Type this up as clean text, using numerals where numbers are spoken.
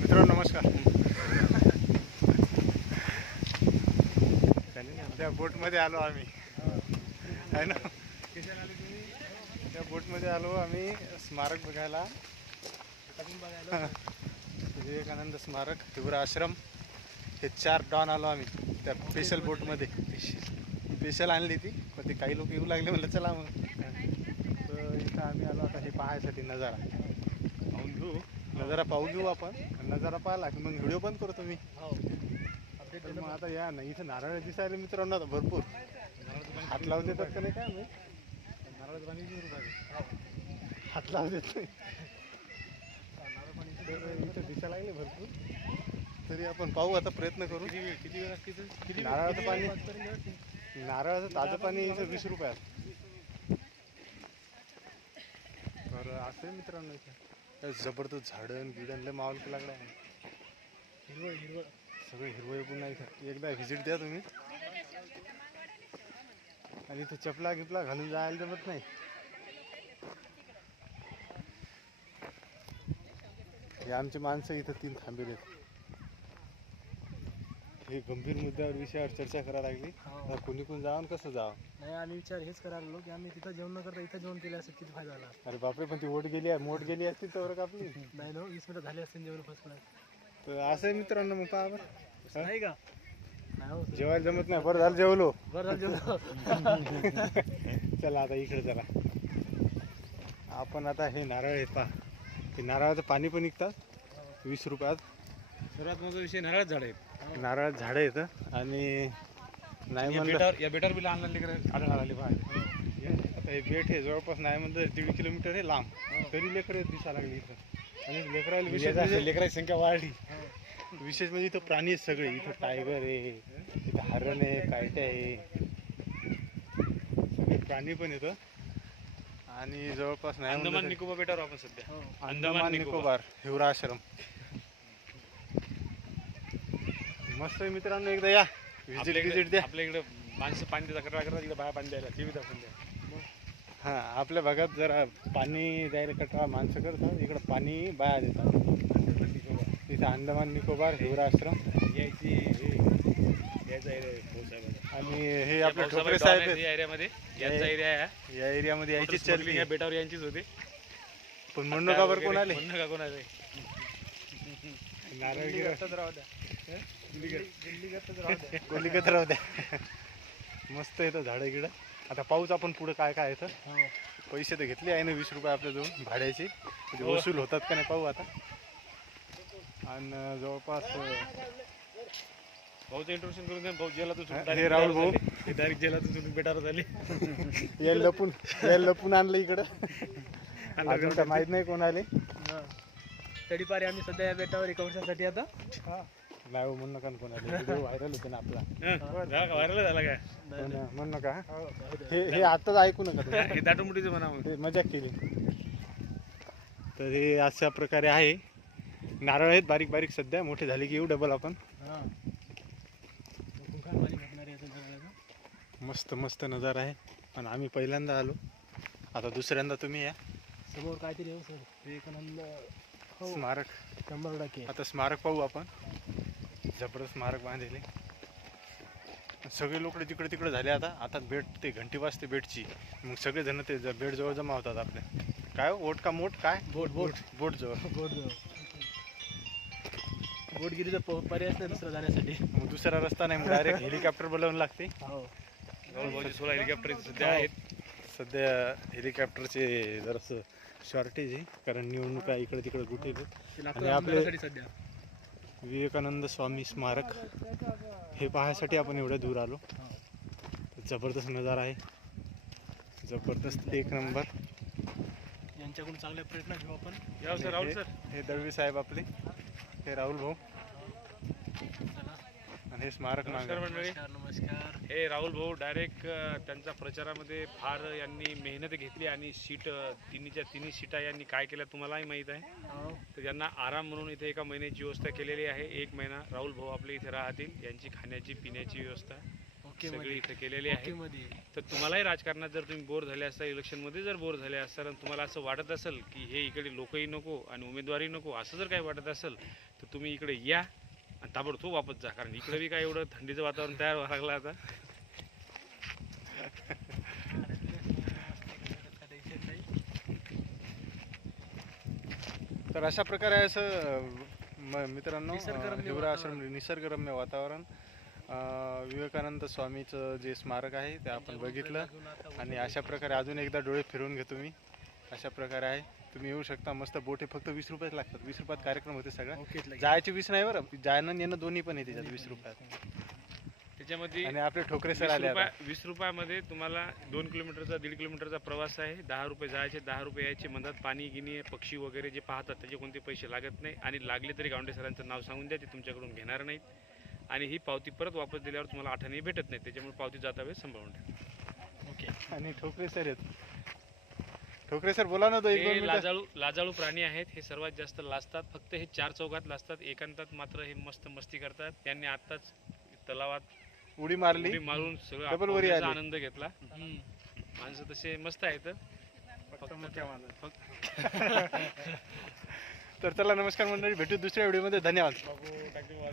मित्रांनो नमस्कार. त्या बोटमध्ये आलो आम्ही, आहे ना. त्या बोटमध्ये आलो आम्ही स्मारक बघायला. विवेकानंद स्मारक, हिवरा आश्रम. हे 4 डॉन आलो आम्ही त्या स्पेशल बोटमध्ये. स्पेशल आणली ती, पण ते काही लोक येऊ लागले, म्हणलं चला मग. तर इथं आम्ही आलो आता हे पाहायसाठी. नजारा पाहून घेऊ, नजारा पाहू घेऊ आपण. नजारा पाहिला की मग व्हिडिओ पण करतो मी. तर मग आता या ना, इथं नारळ दिसायला मित्रांनो आता भरपूर. हात लावून देतात का नाही काय मी, नारळाचं पाणी 20 रुपये हात लावून देत नाही. इथं दिसायला लागले भरपूर, तरी आपण पाहू आता, प्रयत्न करू. किती वेळ लागते. नारळाचं पाणी, नारळाचं ताजं पाणी इथं 20 रुपयात. तर असं आहे मित्रांनो, इथं जबरदस्त झाडं गिडण लय माहोल केला लागला आहे. हिरवळ हिरवळ सगळं हिरवळ पुन्हा इथं. एकदा व्हिजिट द्या तुम्ही. आणि इथं चपला गिपला घालून जायला जमत नाही. हे आमची माणसं इथं 3 थांबेले आहेत. हे गंभीर मुद्द्यावर विषयावर चर्चा करायला लागली. कोणी कोण जावं कसं जावं. नाही, आम्ही विचार हेच करायला लागलो की आम्ही तिथं जेवण न करता इथं जेवण केलं असं किती फायदा झाला. अरे बापरे, पण ती मोठ गेली असती तर आपली. नाही ना, 20 मिनिटं झाले असते जेवण फसलं. तर असं आहे मित्रांनो, मग पहा बरं. नाही का, नाही हो सर. जेवायला जमत नाही. बरं झालं जेवलो. बरं झालं. चला आता इकडे चला. आपण आता हे नारळ आहेत पहा. हे नारळाचं पाणी पण विकतात 20 रुपयात. सर्वात मोठा विषय नारळात झाड आहेत. नारळात झाडं येतं. आणि नाही म्हणलं या बेटावर बी लहान लहान लेकरं आढळायला आले बाहेर. आता हे बेट हे जवळपास नाही म्हणलं 1.5 किलोमीटर हे लांब. तरी लेकरं दिसायला लागली इथं. आणि लेकराला विशेष म्हणजे लेकराची संख्या वाढली. विशेष म्हणजे इथं प्राणी आहेत सगळे. इथं टायगर आहे, इथं हरण आहे, कायट्या आहे, सगळे प्राणी पण येतं. आणि जवळपास नाही अंदमान निकोबार बेटावर आपण सध्या. अंदमान निकोबार हिवरा आश्रम. मस्त आहे मित्रांनो, एकदा या विजिट द्या. आपल्या इकडे माणसं पाणी देतात करता इकडे बाहेर पाणी द्यायला टीव्ही दाखवून द्या. हां, आपल्या भागात जरा पाणी द्यायला कटरा माणसं करतात, इकडं पाणी बाया देतात. इथं अंदमान निकोबार हिवरा आश्रम यायची आणि हे आपले ठोकरे साहेब आहेत. या एरियामध्ये यांचा एरिया आहे. या एरियामध्ये यायची चलली. या बेटावर यांचीच होती. पण म्हणणं का बरं कोण आले. म्हणणं का कोण आले. नारळ राहू द्या, गोलीगत राहू द्या. मस्त येतं झाडं गिडं. आता पाऊस आपण पुढं काय काय येतं. पैसे तर घेतले आहे ना 20 रुपये आपल्याजवळ भाड्याचे, म्हणजे वसूल होतात का नाही पाहू आता. आणि जवळपास भाऊचं इंट्रोडक्शन करून द्या. भाऊ जेलातून हे राहुल भाऊ डायरेक्ट जेलातून सुटून बेटावर झाले. या लपून आणलं इकडं. अजून काय माहित नाही कोण आले. तडीपारी आम्ही सध्या या बेटावर 1 वर्षासाठी आता. नाही हो, म्हणणं का कोण आले. व्हायरल होते ना आपला. व्हायरल झाला काय. म्हणणं का हे आताच ऐकू नका तुम्ही. हे दाटमुटीचं म्हणा मग. हे मजाक केली. तर हे अशा प्रकारे आहे. नारळ आहेत बारीक बारीक सध्या, मोठे झाले की येऊ डबल आपण. मस्त मस्त नजारा आहे. आणि आम्ही पहिल्यांदा आलो, आता दुसऱ्यांदा तुम्ही या. समोर काहीतरी आहे सर, विवेकानंद स्मारक. 100%. आता स्मारक पाहू आपण. जबरदस्त स्मारक बांधले. सगळे लोक जिकडे तिकडे झाले. आता बेट ते घंटी वाजते बेटची, मग सगळे जण ते बेट जवळ जमा होतात आपल्या. काय ओट का मोठ काय बोट जवळ. बोटगिरीचा पर्यायच नाही दुसरा जाण्यासाठी. मग दुसरा रस्ता नाही, मग डायरेक्ट हेलिकॉप्टर बोलावून लागते. भाऊचे 16 हेलिकॉप्टर सध्या आहेत. सध्या हेलिकॉप्टरचे जरासं शॉर्टेज आहे, कारण निवडणुका इकडे तिकडे कुठे. आणि आपले सध्या विवेकानंद स्वामी स्मारक हे पाहण्यासाठी आपण एवढ्या दूर आलो. जबरदस्त नजारा आहे, जबरदस्त 1 नंबर. यांच्याकडून चांगले प्रयत्न घेऊ आपण. या सर राहुल सर. हे दळवी साहेब आपले, हे राहुल भाऊ. आणि हे स्मारक. नमस्कार मंडळी. नमस्कार. हे राहुल भाऊ डायरेक्ट त्यांच्या प्रचारामध्ये फार यांनी मेहनत घेतली आणि तिन्ही सीटा यांनी काय केल्या तुम्हालाही माहीत आहे. तर यांना आराम म्हणून इथे 1 महिन्याची व्यवस्था केलेली आहे. 1 महिना राहुल भाऊ आपले इथे राहतील. यांची खाण्याची पिण्याची व्यवस्था ओके सगळी मध्ये. इथं केलेली आहे. मध्ये तर तुम्हालाही राजकारणात जर तुम्ही बोर झाले असता, इलेक्शनमध्ये जर बोर झाले असता आणि तुम्हाला असं वाटत असेल की हे इकडे लोकही नको आणि उमेदवारी नको असं जर काही वाटत असेल तर तुम्ही इकडे या आणि ताबडतोब वापस जा, कारण इकडे बी काय एवढं थंडीचं वातावरण तयार व्हायला लागलं आता. तर अशा प्रकारे असं मित्रांनो निसर्गरम्य हिवरा आश्रम वातावरण. निसर्गरम्य वातावरण विवेकानंद स्वामीचं जे स्मारक आहे ते आपण बघितलं. आणि अशा प्रकारे अजून एकदा डोळे फिरवून घेतो मी. अशा प्रकारे आहे, तुम्ही येऊ शकता. मस्त बोटे फक्त 20 रुपयेच लागतात. 20 रुपयात कार्यक्रम होते सगळा. जायचे 20 नाही बरं, जाणं येणं दोन्ही पण आहे त्याच्यात 20 रुपयात. त्याच्यामध्ये आणि आपले ठोकरे सर आले आता. 20 रुपयामध्ये तुम्हाला 2 किलोमीटरचा 1.5 किलोमीटरचा प्रवास आहे. 10 रुपये जायचे, 10 रुपये यायचे. मधात पाणी गिनी पक्षी वगैरे जे पाहतात त्याचे कोणते पैसे लागत नाही. आणि लागले तरी गावंडे सरांचं नाव सांगून द्या, ते तुमच्याकडून घेणार नाहीत. आणि ही पावती परत वापस दिल्यावर तुम्हाला आठाने भेटत नाही, त्याच्यामुळे पावती जाता वेळेस सांभाळून ठेवा. ओके. आणि ठोकरे सर आहेत. ठोकरे सर बोला ना, तो एक दोन हे मिनिटं. लाजाळू प्राणी आहेत. हे सर्वात जास्त लाजतात. फक्त हे 4 चौघात लाजतात. एकांतात मात्र हे मस्त मस्ती करतात. त्यांनी आत्ताच तलावात उडी मारली. उडी मारून सगळं डबल वरी पावण्याचा आली. आनंद घेतला. माणसं तसे मस्त आहेत. तर चला, नमस्कार मंडळी, भेटू दुसऱ्या व्हिडिओमध्ये. धन्यवाद.